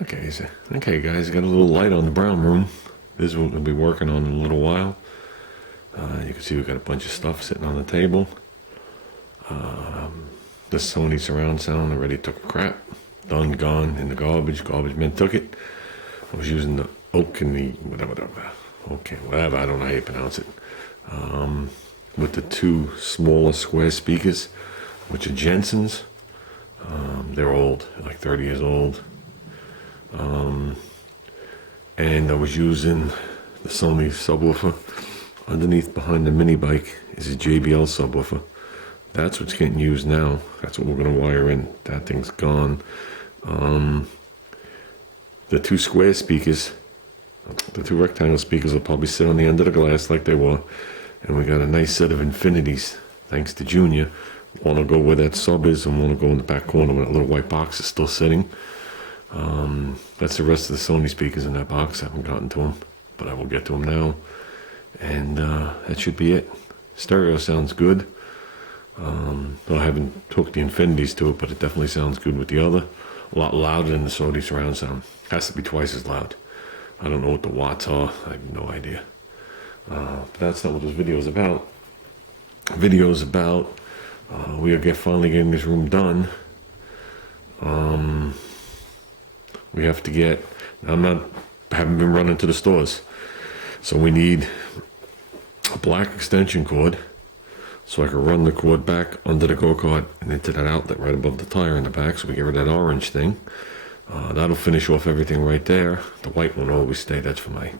Okay, guys, got a little light on the brown room. This is what we'll be working on in a little while. You can see we've got a bunch of stuff sitting on the table. The Sony surround sound already took a crap. Done, gone, in the garbage. Garbage men took it. I was using the oak and the whatever, I don't know how you pronounce it. With the two smaller square speakers, which are Jensen's. They're old, like 30 years old. And I was using the Sony subwoofer. Underneath behind the mini bike is a JBL subwoofer. That's what's getting used now. That's what we're going to wire in. That thing's gone. The two square speakers, the two rectangle speakers will probably sit on the end of the glass like they were. And we got a nice set of Infinities, thanks to Junior. One will go where that sub is, and one will go in the back corner where that little white box is still sitting. That's the rest of the Sony speakers in that box. I haven't gotten to them, but I will get to them now. And that should be it. Stereo sounds good. I haven't hooked the Infinities to it, but it definitely sounds good with the other. A lot louder than the Sony surround sound. Has to be twice as loud. I don't know what the watts are. I have no idea. But that's not what this video is about. The video is about we are finally getting this room done. We have to get. Haven't been running to the stores, so we need a black extension cord, so I can run the cord back under the go-kart and into that outlet right above the tire in the back, so we get rid of that orange thing. That'll finish off everything right there. The white one will always stay. That's for my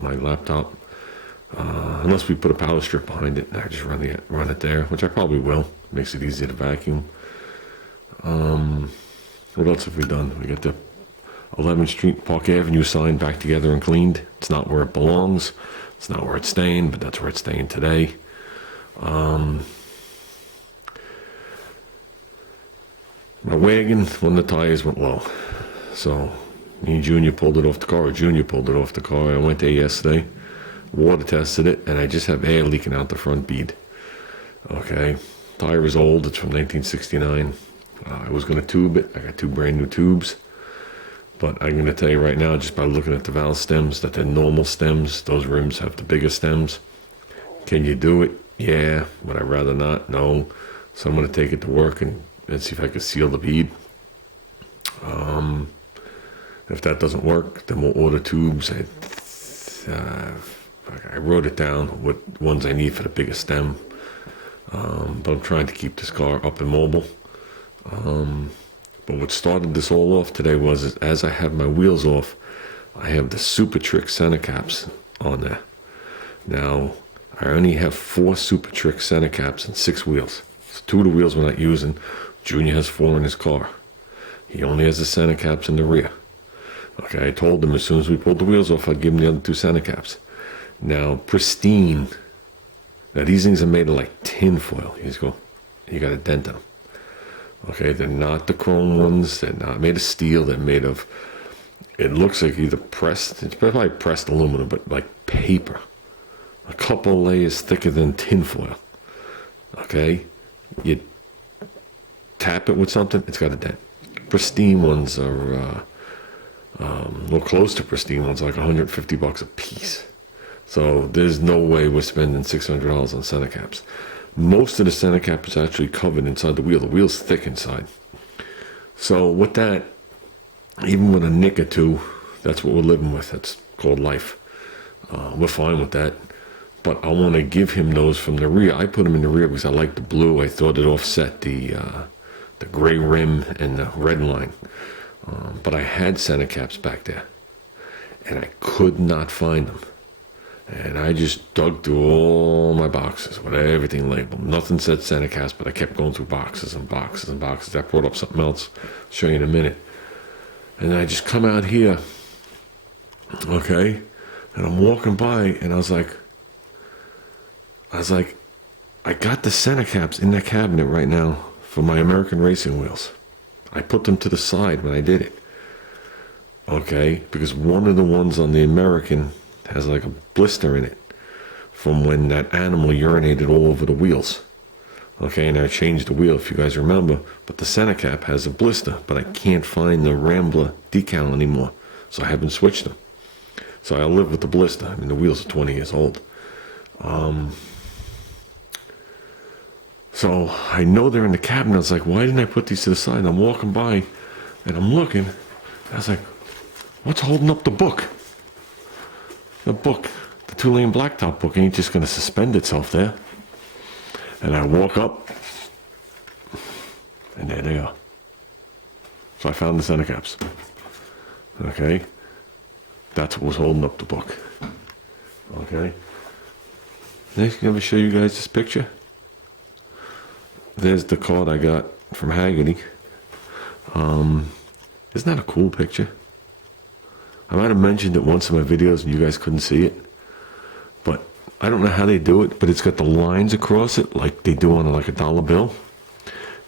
my laptop. Unless we put a power strip behind it and I just run it there, which I probably will. Makes it easier to vacuum. What else have we done? We got the 11th Street Park Avenue sign back together and cleaned. It's not where it belongs. It's not where it's staying, but that's where it's staying today. My wagon, one of the tires went low. So me and Junior pulled it off the car, or Junior pulled it off the car. I went there yesterday, water tested it, and I just have air leaking out the front bead. Okay, tire is old, it's from 1969. I was going to tube it. I got two brand new tubes. But I'm going to tell you right now, just by looking at the valve stems, that they're normal stems. Those rims have the bigger stems. Can you do it? Yeah. Would I rather not? No. So I'm going to take it to work and see if I can seal the bead. If that doesn't work, then we'll order tubes. I wrote it down, what ones I need for the bigger stem. But I'm trying to keep this car up and mobile. But what started this all off today was, as I have my wheels off, I have the Super Trick center caps on there. Now, I only have 4 Super Trick center caps and 6 wheels. So 2 of the wheels we're not using. Junior has 4 in his car. He only has the center caps in the rear. Okay, I told him as soon as we pulled the wheels off, I'd give him the other 2 center caps. Now, pristine. Now, these things are made of like tin foil. You got a dent in them. Okay, they're not the chrome ones. They're not made of steel. They're made of, it looks like either pressed, it's probably pressed aluminum, but like paper. A couple layers thicker than tin foil. Okay, you tap it with something, it's got a dent. Pristine ones are well, close to pristine ones, like $150 a piece. So there's no way we're spending $600 on center caps. Most of the center cap is actually covered inside the wheel. The wheel's thick inside. So with that, even with a nick or two, that's what we're living with. That's called life. We're fine with that. But I want to give him those from the rear. I put them in the rear because I like the blue. I thought it offset the gray rim and the red line. But I had center caps back there. And I could not find them. And I just dug through all my boxes with everything labeled. Nothing said center caps, but I kept going through boxes and boxes and boxes. That brought up something else. I'll show you in a minute. And I just come out here, okay, and I'm walking by, and I was like, I got the center caps in that cabinet right now for my American racing wheels. I put them to the side when I did it, okay, because one of the ones on the American has like a blister in it from when that animal urinated all over the wheels. Okay, and I changed the wheel, if you guys remember. But the center cap has a blister, but I can't find the Rambler decal anymore. So I haven't switched them. So I'll live with the blister. I mean, the wheels are 20 years old. So I know they're in the cabinet. I was like, why didn't I put these to the side? And I'm walking by, and I'm looking. I was like, what's holding up the book? The book, the two-lane blacktop book, ain't just going to suspend itself there. And I walk up, and there they are. So I found the center caps. Okay? That's what was holding up the book. Okay? Next, I'm going to show you guys this picture. There's the card I got from Hagerty. Isn't that a cool picture? I might have mentioned it once in my videos and you guys couldn't see it. But I don't know how they do it, but it's got the lines across it like they do on like a dollar bill.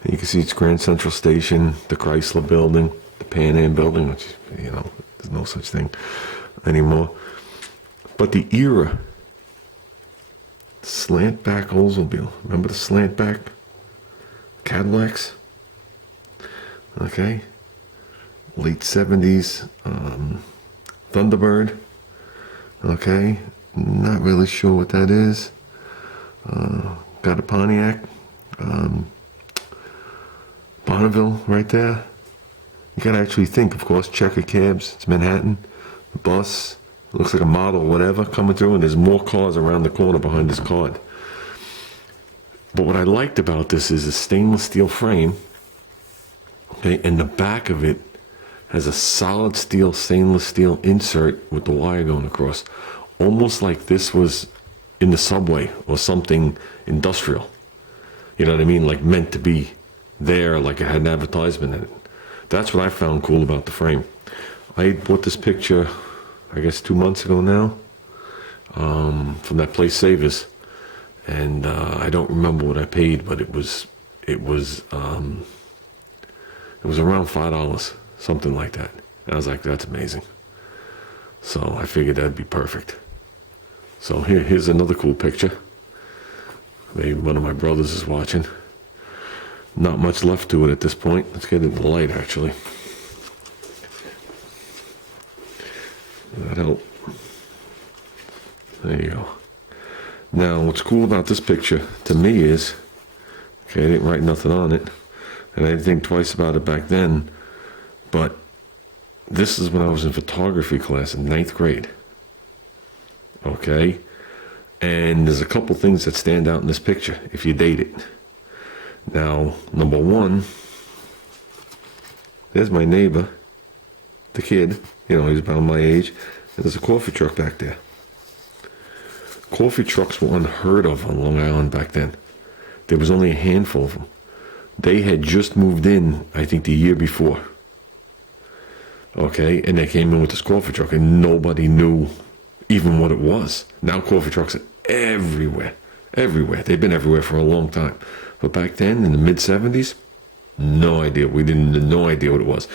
And you can see it's Grand Central Station, the Chrysler Building, the Pan Am Building, which, you know, there's no such thing anymore. But the era, slant back Oldsmobile. Remember the slant back Cadillacs? Okay. Late 70s Thunderbird. Okay. Not really sure what that is. Got a Pontiac. Bonneville right there. You gotta actually think, of course, checker cabs. It's Manhattan. The bus. Looks like a model, whatever, coming through, and there's more cars around the corner behind this card. But what I liked about this is a stainless steel frame, okay, and the back of it has a solid steel, stainless steel insert with the wire going across, almost like this was in the subway or something industrial. You know what I mean? Like meant to be there, like it had an advertisement in it. That's what I found cool about the frame. I bought this picture, I guess 2 months ago now, from that place Savers, and I don't remember what I paid, but it was around $5, something like that. And I was like, that's amazing. So I figured that'd be perfect. So here's another cool picture. Maybe one of my brothers is watching. Not much left to it at this point. Let's get into the light, actually. That help. There you go. Now, what's cool about this picture to me is, okay, I didn't write nothing on it, and I didn't think twice about it back then, but this is when I was in photography class in 9th grade. Okay? And there's a couple things that stand out in this picture, if you date it. Now, number one, there's my neighbor, the kid, you know, he's about my age, and there's a coffee truck back there. Coffee trucks were unheard of on Long Island back then. There was only a handful of them. They had just moved in, I think, the year before. Okay, and they came in with this coffee truck, and nobody knew even what it was. Now coffee trucks are everywhere. Everywhere. They've been everywhere for a long time. But back then, in the mid-70s, no idea. We didn't no idea what it was.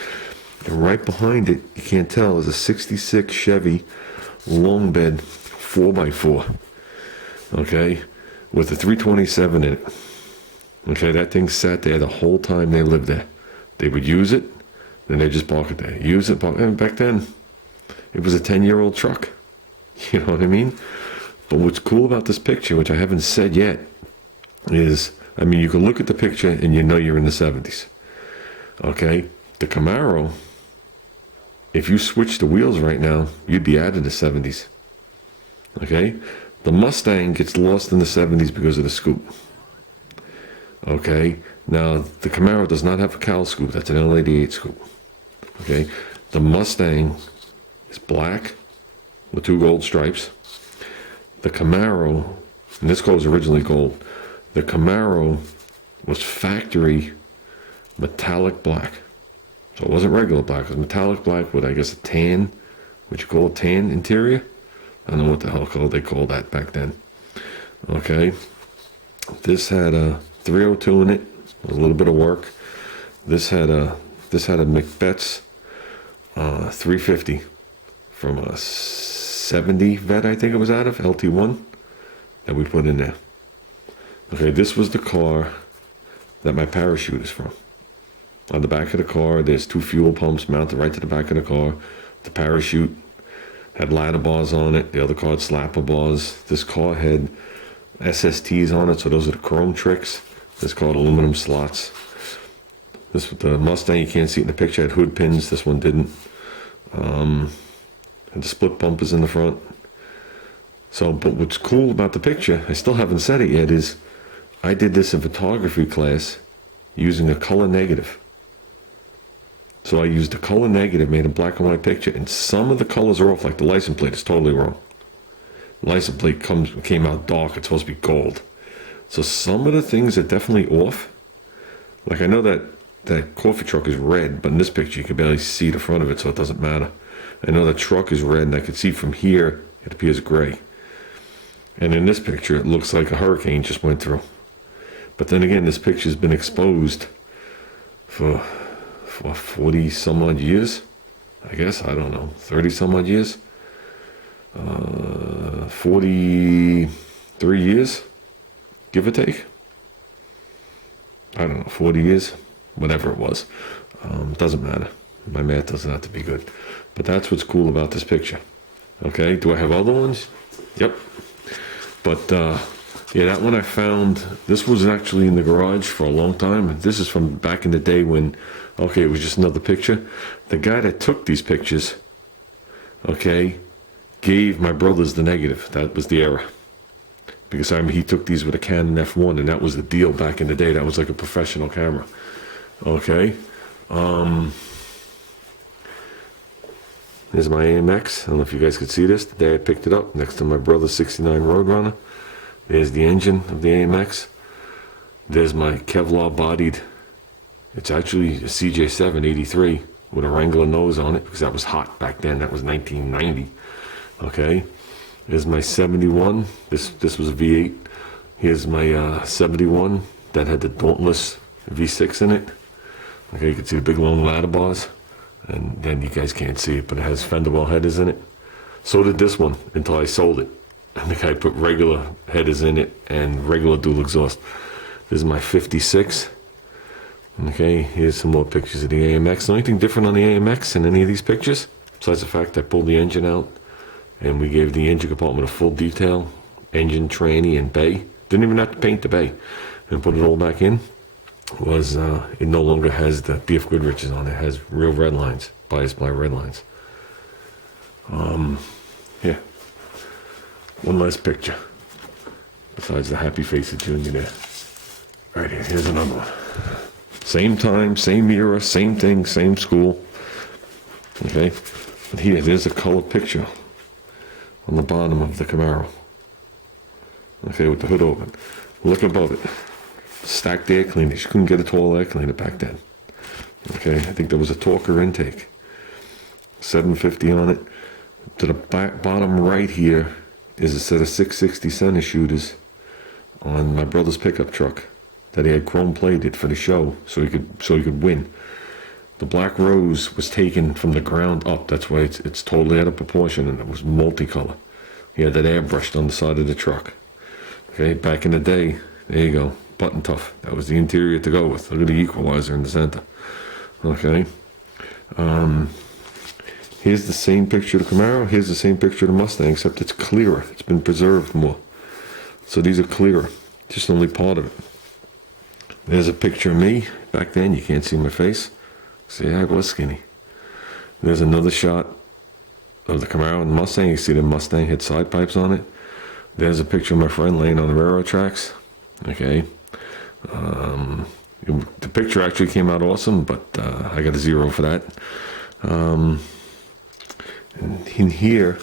And right behind it, you can't tell, is a 66 Chevy long bed 4x4. Okay? With a 327 in it. Okay, that thing sat there the whole time they lived there. They would use it, then they just park it there. Use it, park it. And back then, it was a 10-year-old truck. You know what I mean? But what's cool about this picture, which I haven't said yet, is, I mean, you can look at the picture and you know you're in the 70s. Okay? The Camaro, if you switch the wheels right now, you'd be out of the 70s. Okay? The Mustang gets lost in the 70s because of the scoop. Okay? Now, the Camaro does not have a cowl scoop. That's an L88 scoop. Okay? The Mustang is black with 2 gold stripes. The Camaro, and this car was originally gold, the Camaro was factory metallic black. So it wasn't regular black, it was metallic black with, I guess, a tan, what you call a tan interior? I don't know what the hell they called that back then. Okay. This had a 302 in it, a little bit of work. This had a Macbeth's 350 from a 70 vet, I think it was out of, LT1, that we put in there. Okay, this was the car that my parachute is from. On the back of the car, there's 2 fuel pumps mounted right to the back of the car. The parachute had ladder bars on it. The other car had slapper bars. This car had SSTs on it, so those are the chrome tricks. This car had aluminum slots. The Mustang, you can't see it in the picture, had hood pins. This one didn't. Had the split bumpers in the front. So, but what's cool about the picture, I still haven't said it yet, is I did this in photography class using a color negative. So I used a color negative, made a black and white picture, and some of the colors are off, like the license plate is totally wrong. The license plate came out dark, it's supposed to be gold. So some of the things are definitely off. Like I know that coffee truck is red, but in this picture you can barely see the front of it, so it doesn't matter. I know the truck is red, and I can see from here it appears gray. And in this picture it looks like a hurricane just went through. But then again, this picture's been exposed for 40 some odd years, I guess, I don't know, 30 some odd years, 43 years, give or take. I don't know, 40 years, whatever it was. Doesn't matter. My math doesn't have to be good. But that's what's cool about this picture. Okay, do I have other ones? Yep. But yeah, that one I found, this was actually in the garage for a long time. This is from back in the day when, okay, it was just another picture. The guy that took these pictures, okay, gave my brothers the negative. That was the error. Because he took these with a Canon F1, and that was the deal back in the day. That was like a professional camera. Okay. Here's my AMX. I don't know if you guys could see this. The day I picked it up next to my brother's 69 Roadrunner. There's the engine of the AMX. There's my Kevlar bodied. It's actually a CJ7 83 with a Wrangler nose on it because that was hot back then. That was 1990. Okay. Here's my 71. This was a V8. Here's my 71 that had the Dauntless V6 in it. Okay, you can see the big long ladder bars. And then you guys can't see it, but it has fender well headers in it. So did this one until I sold it. And the guy put regular headers in it and regular dual exhaust. This is my 56. Okay, here's some more pictures of the AMX. The only thing different on the AMX in any of these pictures, besides the fact I pulled the engine out and we gave the engine compartment a full detail, engine, tranny, and bay. Didn't even have to paint the bay and put it all back in. Was it no longer has the BF Goodrich's on it. It has real red lines, bias by red lines. Yeah. One last picture. Besides the happy face of Junior there. Right here, here's another one. Same time, same era, same thing, same school. Okay. But here, there's a color picture on the bottom of the Camaro. Okay, with the hood open. Look above it. Stacked air cleaners. You couldn't get a tall air cleaner back then. Okay, I think there was a Talker intake. 750 on it. To the bottom right here is a set of 660 center shooters on my brother's pickup truck that he had chrome plated for the show so he could win. The black rose was taken from the ground up. That's why it's totally out of proportion, and it was multicolor. He had that airbrushed on the side of the truck. Okay, back in the day, there you go. Button tough. That was the interior to go with. Look at the equalizer in the center. Okay. Here's the same picture of the Camaro. Here's the same picture of the Mustang, except it's clearer. It's been preserved more. So these are clearer. Just only part of it. There's a picture of me. Back then, you can't see my face. See, I was skinny. There's another shot of the Camaro and the Mustang. You see the Mustang had side pipes on it. There's a picture of my friend laying on the railroad tracks. Okay. The picture actually came out awesome, but I got a 0 for that. And in here,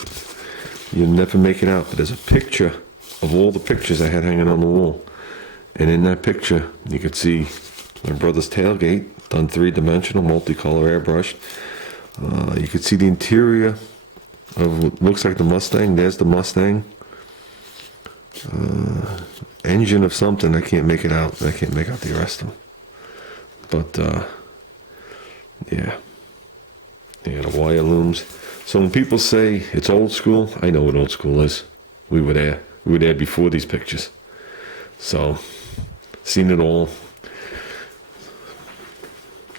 you'll never make it out, but there's a picture of all the pictures I had hanging on the wall. And in that picture, you could see my brother's tailgate, done 3-dimensional, multicolor airbrushed. You could see the interior of what looks like the Mustang. There's the Mustang. Engine of something. I can't make it out. I can't make out the rest of them. But, yeah. Yeah, the wire looms. So when people say it's old school, I know what old school is. We were there. We were there before these pictures. So, seen it all.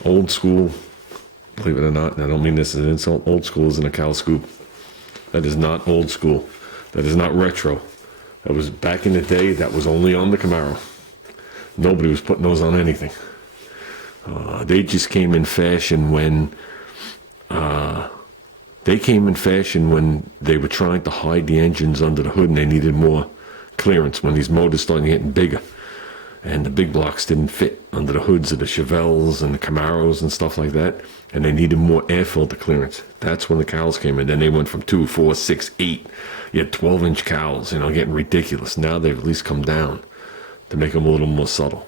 Old school, believe it or not, and I don't mean this as an insult, old school isn't a cow scoop. That is not old school. That is not retro. That was back in the day, that was only on the Camaro. Nobody was putting those on anything. They just came in fashion when they were trying to hide the engines under the hood and they needed more clearance when these motors started getting bigger. And the big blocks didn't fit under the hoods of the Chevelles and the Camaros and stuff like that. And they needed more air filter clearance. That's when the cows came in. Then they went from 2, 4, 6, 8. You had 12-inch cows, getting ridiculous. Now they've at least come down to make them a little more subtle.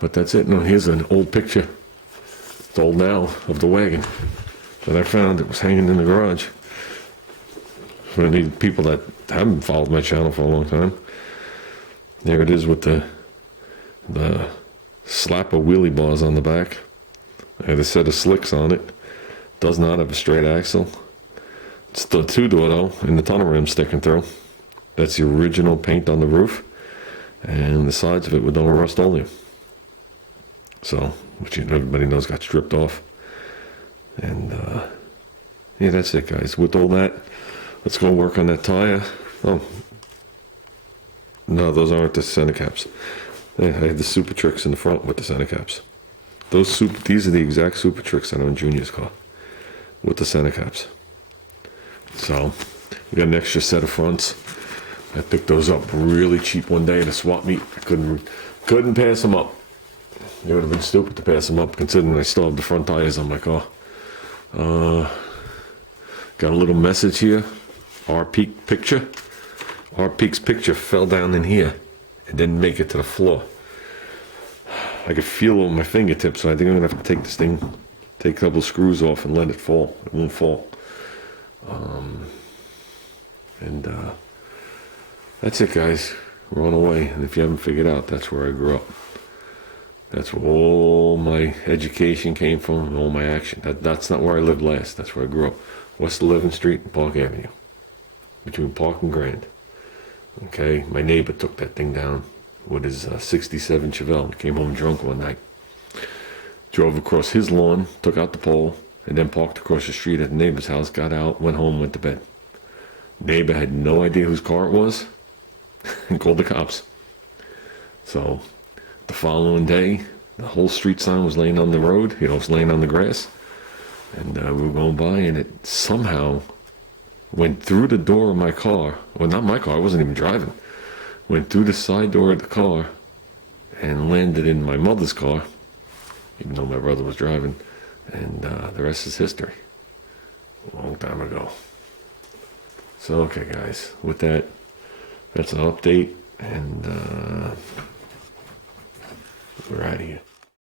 But that's it. No, here's an old picture. It's old now, of the wagon that I found. It was hanging in the garage. For any people that haven't followed my channel for a long time, there it is with the slapper wheelie bars on the back. I had a set of slicks on it. Does not have a straight axle. It's the two-door though, and the tunnel rim sticking through. That's the original paint on the roof, and the sides of it were done with Rust-Oleum. So, which everybody knows got stripped off. And yeah, that's it, guys. With all that, let's go work on that tire. Oh, no, those aren't the center caps. I had the Super Tricks in the front with the center caps. These are the exact Super Tricks that are in Junior's car with the center caps. So we got an extra set of fronts. I picked those up really cheap one day at a swap meet. I couldn't pass them up. It would have been stupid to pass them up considering I still have the front tires on my car. Got a little message here. Our Peak's picture fell down in here and didn't make it to the floor. I could feel it with my fingertips, so I think I'm gonna have to take this thing, take a couple of screws off and let it fall. It won't fall. That's it, guys. We're on the way. And if you haven't figured out, that's where I grew up. That's where all my education came from and all my action. That's not where I lived last. That's where I grew up. West 11th Street and Park Avenue. Between Park and Grand. Okay, my neighbor took that thing down with his 67 Chevelle. Came home drunk one night. Drove across his lawn, took out the pole, and then parked across the street at the neighbor's house, got out, went home, went to bed. Neighbor had no idea whose car it was and called the cops. So the following day, the whole street sign was laying on the road, it was laying on the grass. And we were going by and it somehow went through the door of my car. Well, not my car, I wasn't even driving. Went through the side door of the car and landed in my mother's car, even though my brother was driving. And the rest is history. A long time ago. So, okay, guys, with that, that's an update, and we're out of here.